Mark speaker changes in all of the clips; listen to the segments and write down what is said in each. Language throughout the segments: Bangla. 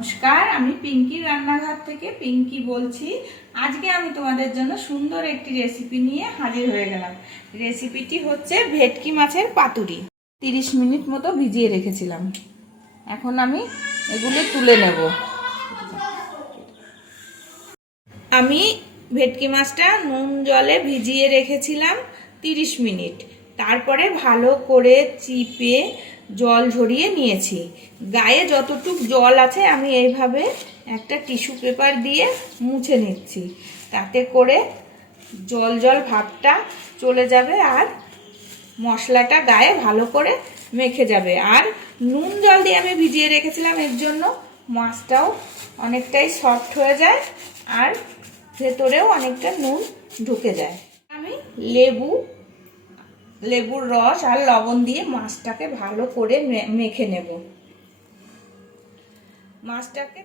Speaker 1: নমস্কার, আমি পিঙ্কির রান্নাঘর থেকে পিঙ্কি বলছি। আজকে আমি তোমাদের জন্য সুন্দর একটি রেসিপি নিয়ে হাজির হয়ে গেলাম। রেসিপিটি হচ্ছে ভেটকি মাছের পাতুরি। তিরিশ মিনিট মতো ভিজিয়ে রেখেছিলাম। এখন আমি এগুলি তুলে নেব। আমি ভেটকি মাছটা নুন জলে ভিজিয়ে রেখেছিলাম তিরিশ মিনিট। তারপরে ভালো করে চিপে জল ঝরিয়ে নিয়েছি। গায়ে যতটুক জল আছে, আমি এইভাবে একটা টিস্যু পেপার দিয়ে মুছে নিচ্ছি। তাতে করে জল জল ভাবটা চলে যাবে আর মশলাটা গায়ে ভালো করে মেখে যাবে। আর নুন জল দিয়ে আমি ভিজিয়ে রেখেছিলাম, এর জন্য মাছটাও অনেকটাই সফট হয়ে যায় আর ভেতরেও অনেকটা নুন ঢুকে যায়। আমি লেবু লেবুর রস আর লবণ দিয়ে মাছটাকে ভালো করে মেখে নেব। মাছটাকে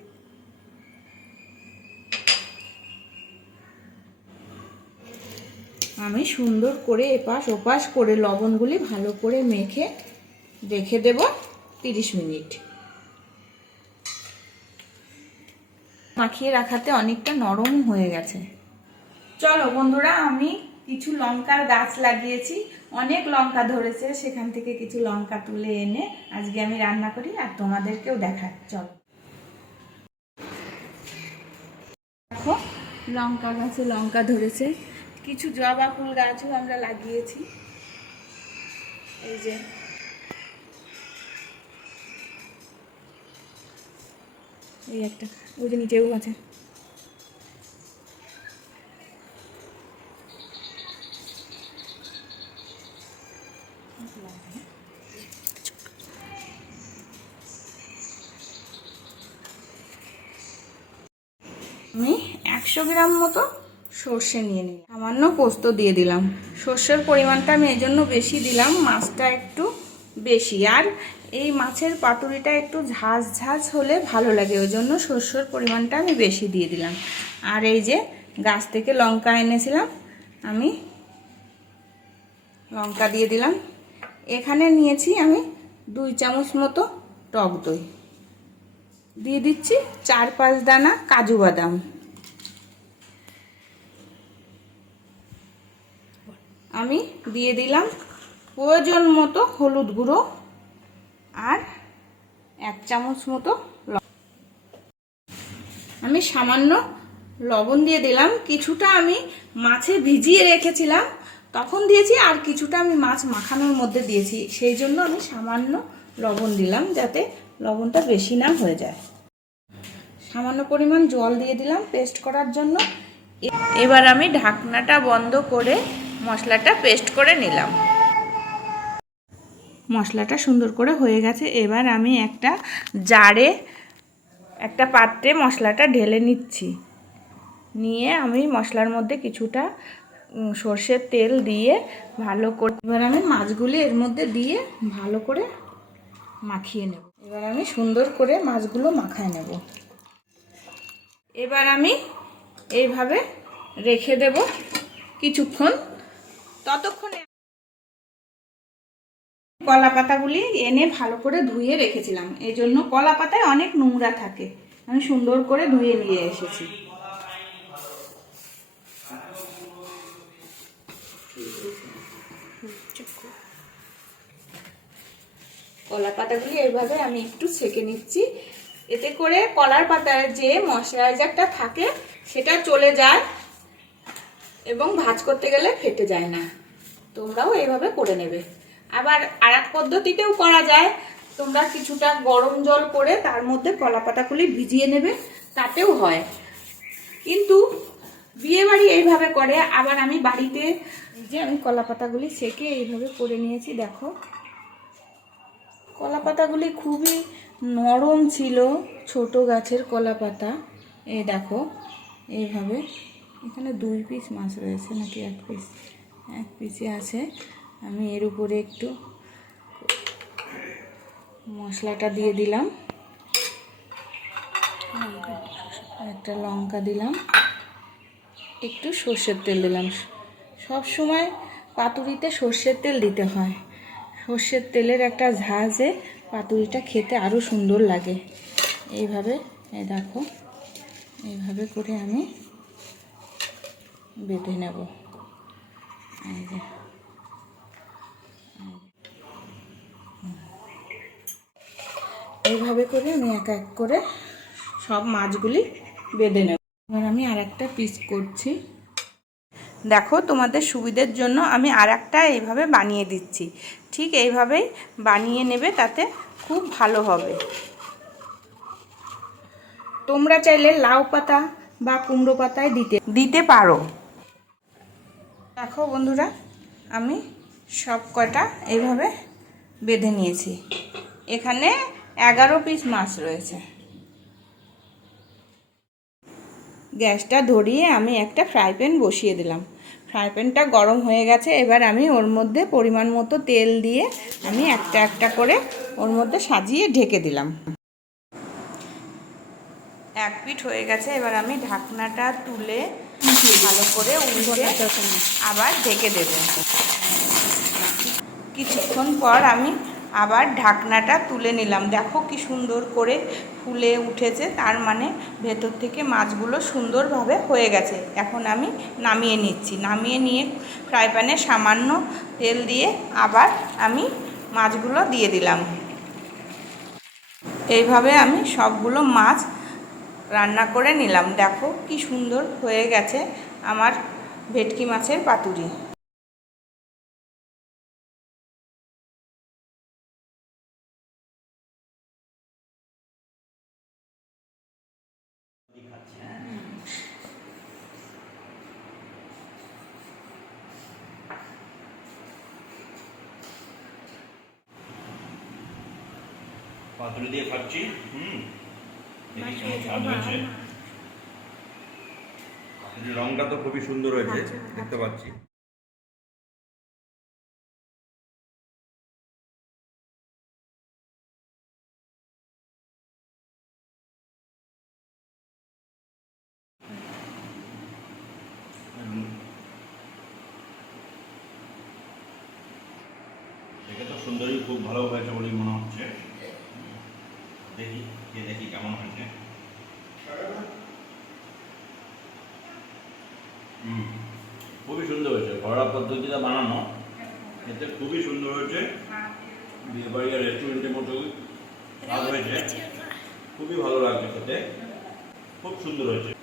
Speaker 1: আমি সুন্দর করে এপাশ ওপাশ করে লবণগুলি ভালো করে মেখে রেখে দেব তিরিশ মিনিট। মাখিয়ে রাখাতে অনেকটা নরম হয়ে গেছে। চলো বন্ধুরা, আমি কিছু লঙ্কার গাছ লাগিয়েছি। অনেক লঙ্কা ধরেছে, সেখান থেকে কিছু লঙ্কা তুলে এনে আজকে আমি রান্না করি আর তোমাদেরকেও দেখা চলো। দেখো, লঙ্কা গাছে লঙ্কা ধরেছে। কিছু জবা ফুল গাছও আমরা লাগিয়েছি। এই যে। এই একটা, ওই যে নিচেও আছে। আমি একশো গ্রাম মতো সর্ষে নিয়ে নিই সামান্য পোস্ত দিয়ে দিলাম। সর্ষের পরিমাণটা আমি এই জন্য বেশি দিলাম, মাছটা একটু বেশি। আর এই মাছের পাতুরিটা একটু ঝাঁঝ ঝাঁঝ হলে ভালো লাগে, ওই জন্য সর্ষের পরিমাণটা আমি বেশি দিয়ে দিলাম। আর এই যে গাছ থেকে লঙ্কা এনেছিলাম, আমি লঙ্কা দিয়ে দিলাম। এখানে নিয়েছি আমি দুই চামচ মতো টক দই। দিয়ে দিচ্ছি চার পাঁচ দানা কাজু বাদাম। আমি দিয়ে দিলাম প্রয়োজন মতো হলুদ গুঁড়ো আর এক চামচ মতো আমি সামান্য লবণ দিয়ে দিলাম। কিছুটা আমি মাছে ভিজিয়ে রেখেছিলাম। তখন দিয়েছি আর কিছুটা আমি মাছ মাখানোর মধ্যে দিয়েছি। সেই জন্য আমি সামান্য লবণ দিলাম যাতে লবণটা বেশি না হয়ে যায়। সামান্য পরিমাণ জল দিয়ে দিলাম পেস্ট করার জন্য। এবার আমি ঢাকনাটা বন্ধ করে মশলাটা পেস্ট করে নিলাম। মশলাটা সুন্দর করে হয়ে গেছে। এবার আমি একটা জারে একটা পাত্রে মশলাটা ঢেলে নিচ্ছি। নিয়ে আমি মশলার মধ্যে কিছুটা সর্ষের তেল দিয়ে ভালো করে এবার আমি মাছগুলি এর মধ্যে দিয়ে ভালো করে মাখিয়ে নেব। এবার আমি সুন্দর করে মাছগুলো মাখায় নেব। এবার আমি এইভাবে রেখে দেব কিছুক্ষণ। ততক্ষণে কলা পাতাগুলি এনে ভালো করে ধুয়ে রেখেছিলাম। এই জন্য কলা পাতায় অনেক নোংরা থাকে। আমি সুন্দর করে ধুয়ে নিয়ে এসেছি। কলা পাতাগুলি এইভাবে আমি একটু সেকে নিচ্ছি। এতে করে কলার পাতায় যে ময়শ্চারাইজারটা থাকে, সেটা চলে যায় এবং ভাজ করতে গেলে ফেটে যায় না। তোমরাও এইভাবে করে নেবে। আবার আর এক পদ্ধতিতেও করা যায়। তোমরা কিছুটা গরম জল করে তার মধ্যে কলা পাতাগুলি ভিজিয়ে নেবে, তাতেও হয়। কিন্তু বিয়ে বাড়ি এইভাবে করে। আবার আমি বাড়িতে যে আমি কলা পাতাগুলি সেকে এইভাবে করে নিয়েছি, দেখো। কলা পাতাগুলি খুবই নরম ছিল, ছোট গাছের কলা পাতা এই দেখো, এইভাবে। এখানে দুই পিস মাছ রয়েছে নাকি এক পিস এক পিসে আছে। আমি এর উপরে একটু মশলাটা দিয়ে দিলাম। একটা লঙ্কা দিলাম। একটু সর্ষের তেল দিলাম। সব সময় পাতুরিতে সর্ষের তেল দিতে হয়। সর্ষের তেলের একটা ঝাঁজে পাতুরিটা খেতে আরও সুন্দর লাগে। এইভাবে, এই দেখো, এইভাবে করে আমি বেঁধে নেব। এই যে এইভাবে করে আমি এক এক করে সব মাছগুলি বেঁধে নেব। এবার আমি আর একটা পিস করছি। দেখো তোমাদের সুবিধের জন্য আমি আর একটা এইভাবে বানিয়ে দিচ্ছি। ঠিক এইভাবেই বানিয়ে নেবে তাতে খুব ভালো হবে। তোমরা চাইলে লাউ পাতা বা কুমড়ো পাতায় দিতে দিতে পারো। দেখো বন্ধুরা, আমি সব কটা এইভাবে বেঁধে নিয়েছি। এখানে এগারো পিস মাছ রয়েছে। গ্যাসটা ধরিয়ে আমি একটা ফ্রাই প্যান বসিয়ে দিলাম। ফ্রাই প্যানটা গরম হয়ে গেছে। এবার আমি ওর মধ্যে পরিমাণ মতো তেল দিয়ে আমি একটা একটা করে ওর মধ্যে সাজিয়ে ঢেকে দিলাম। এক পিঠ হয়ে গেছে, এবার আমি ঢাকনাটা তুলে ভালো করে উল্টে আবার ঢেকে দেব। কিছুক্ষণ পর আমি আবার ঢাকনাটা তুলে নিলাম। দেখো কি সুন্দর করে ফুলে উঠেছে, তার মানে ভেতর থেকে মাছগুলো সুন্দরভাবে হয়ে গেছে। এখন আমি নামিয়ে নিচ্ছি। নামিয়ে নিয়ে ফ্রাই প্যানে সামান্য তেল দিয়ে আবার আমি মাছগুলো দিয়ে দিলাম। এইভাবে আমি সবগুলো মাছ রান্না করে নিলাম। দেখো কি সুন্দর হয়ে গেছে আমার ভেটকি মাছের পাতুরি।
Speaker 2: পাতুরি দিয়ে খাচ্ছি হুম? দেখি কেমন স্বাদ হয়েছে। রংটা তো খুবই সুন্দর হয়েছে দেখতে পাচ্ছি। দেখে তো সুন্দরী খুব ভালো হয়েছে বলেই মনে হচ্ছে। দেখি কেমন হয়েছে? খুবই সুন্দর হয়েছে। ঘরোয়া পদ্ধতিতে বানানো। এতে খুবই সুন্দর হয়েছে। বিয়ে বাড়ি আর রেস্টুরেন্টের মতো হয়েছে। খুবই ভালো লাগছে খেতে। খুব সুন্দর হয়েছে।